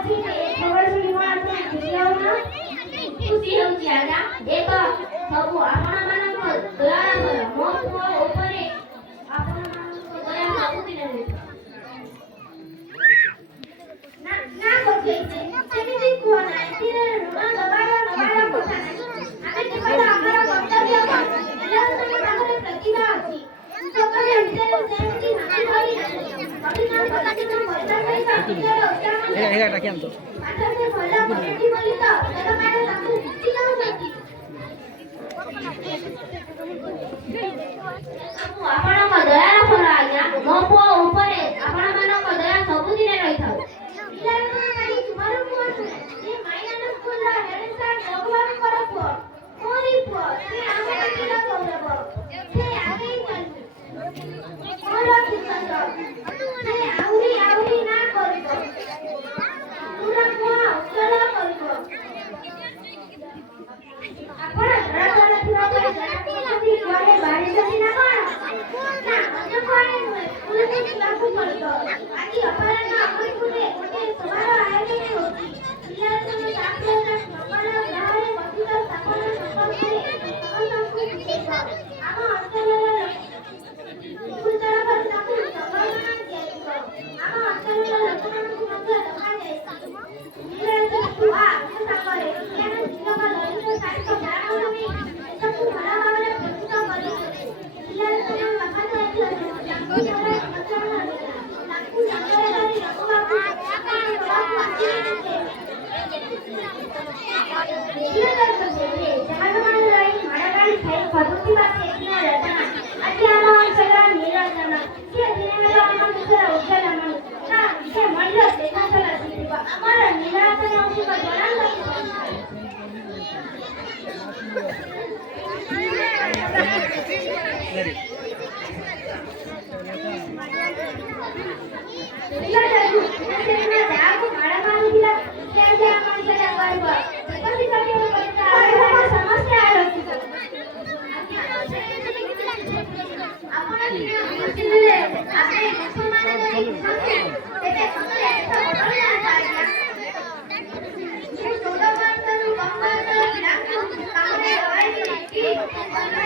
ବସିକି ଖବର ଶୁଣି କଣ ଆପଣ ଖୁସି ହଉନ? ଖୁସି ହେଉଛି ଆଜ୍ଞା। ଏ ତ ସବୁ ଆପଣମାନଙ୍କ ଦୟାର ଫଳ। ମୋ ପୁଅ ଉପରେ ଆପଣମାନଙ୍କ ଦୟା ସବୁଦିନ ରହିଥାଏ। ନା ବସେଇଛି ସେମିତି କୁହ ନାହିଁ। ଏଥିରେ ଋଣ ନେବାର କଥା ନାହିଁ। ଆମେ କେବଳ ଆମର କର୍ତ୍ତବ୍ୟ କରୁ। ପିଲାମାନଙ୍କ ପାଖରେ ପ୍ରତିଭା ଅଛି। ସତରେ ଭିତରେ ସେମିତି ନାହିଁ ବୋଲି ନାହିଁ। କଠିନ ପରିଶ୍ରମ କରିବା ସହିତ ନିଜର ଉଦ୍ୟମ ପାଠ ସେ ଭଲ ପଢ଼ୁଛି ବୋଲି ତ ସରକାର ତାକୁ ବୃତ୍ତି ଦେଉଛନ୍ତି। ସବୁ ଆପଣଙ୍କ ଦୟାର ଫଳ ଆଜ୍ଞା। ମୋ ପୁଅ ଉପରେ ଆପଣମାନଙ୍କ ଦୟା ସବୁଦିନେ ରହିଥାଉ। ପିଲାମାନଙ୍କ ପାଇଁ ତୁମର ପୁଅ ନୁହେଁ। ସେ ମାଇନାନ ସ୍କୁଲର ହେଡ୍ ସାର୍ ରଘୁବାବୁଙ୍କର ପୁଅ। ମୋରି ପୁଅ। ସେ ଆମ ପାଖର ଗୌରବ। ସେ ଆଗେଇ ଚାଲୁ। ମୋର ବିଶ୍ୱାସ ସେ ଆହୁରି ନାଁ କରିବ। ପୁରା ମୁହଁ ଉଜ୍ଜଳ କରିବ। ଆପଣ ଘର ଥିବା ପରେ ଜଣାପଡ଼ୁଛନ୍ତି କୁଆଡ଼େ ବାହାରିଛନ୍ତି ନା କଣ? ନା ଅନ୍ୟ କୁଆଡ଼େ ନୁହେଁ। ସ୍କୁଲକୁ ଯିବାକୁ ପଡ଼ିବ। ଆଜି ଅପରାହ୍ନ ଆମ ସ୍କୁଲରେ ଗୋଟିଏ ସଭାର ଆୟୋଜନ ହେଉଛି। ପିଲାଦିନୁ ଛାତ୍ର ସକଳ ଗ୍ରହରେ ଗଠିତ ସ୍ଥାପନ ସମ୍ପର୍କରେ ସମସ୍ତଙ୍କୁ ବୁଝେଇବ। ଆମ ଅଞ୍ଚଳର ସ୍କୁଲ ତରଫରୁ ତାଙ୍କୁ ସମ୍ବର୍ଦ୍ଧନା ଦିଆଯିବ। ଆମ ଅଞ୍ଚଳର ଲୋକମାନଙ୍କୁ ମଧ୍ୟ ଡକାଯାଇଛି। ପିଲାଦିନୁ ମୋ ସାଙ୍ଗରେ ବିଜ୍ଞାନ ଶିକ୍ଷକ ଲଳିତ ସାର୍ଙ୍କ ପରାମର୍ଶ ନେଇ ଦେଶକୁ ଭଲ ଭାବରେ ପ୍ରସ୍ତୁତ କରିଛନ୍ତି। ପିଲାଦିନୁ ବାପା ଯାଇଥିଲେ ତାଙ୍କୁ ଥରେ ନିମନ୍ତ୍ରଣ ହେଲା। ତାଙ୍କୁ ସାଙ୍ଗରେ ଧରି ରଘୁବାବୁ ଆପଣ ସଭାକୁ ଆସିବେ ଟିକେ? ଦେଖିଲେ ଦର୍ଶକ ଜାହାଜମାନ ରହି ମାଡ଼ଗାଳି ଖାଇ ଖଟୁଥିବା ସେଦିନ ରଚନା। ଆଜି ଆମ ଅଞ୍ଚଳର ନିରଞ୍ଜନ। ସିଏ ଦିନେ ହେଲା ଆମ ଦେଶର ଉଜ୍ଜଳମଣି। ନା ସେ ମଣିଷ ଦେଶ ଚଳାଇଥିବ। ଆମର ନୀଳାଚଳ ଅଧିକ ଜଣାନ୍ତୁ। ଯାହାକୁ ମାଡ଼ ମାରୁଥିଲା ସେ ଆଜି ଆମ ଅଞ୍ଚଳ ଗର୍ବ। ସମସ୍ତେ ଆଲୋଚିତ। ଆପଣ ଦିନେ ବୁଝିଲେ ଆମେ ମୁସଲମାନ ଯାଇ ତେବେ ସତରେ ଦେଶ ବଦଳି ଯାଆନ୍ତା ଆଜ୍ଞା। ମୁଁ 14 ବର୍ଷରୁ 10 ବର୍ଷର ପିଲାଙ୍କୁ କାମରେ ଲଗାଇଛି।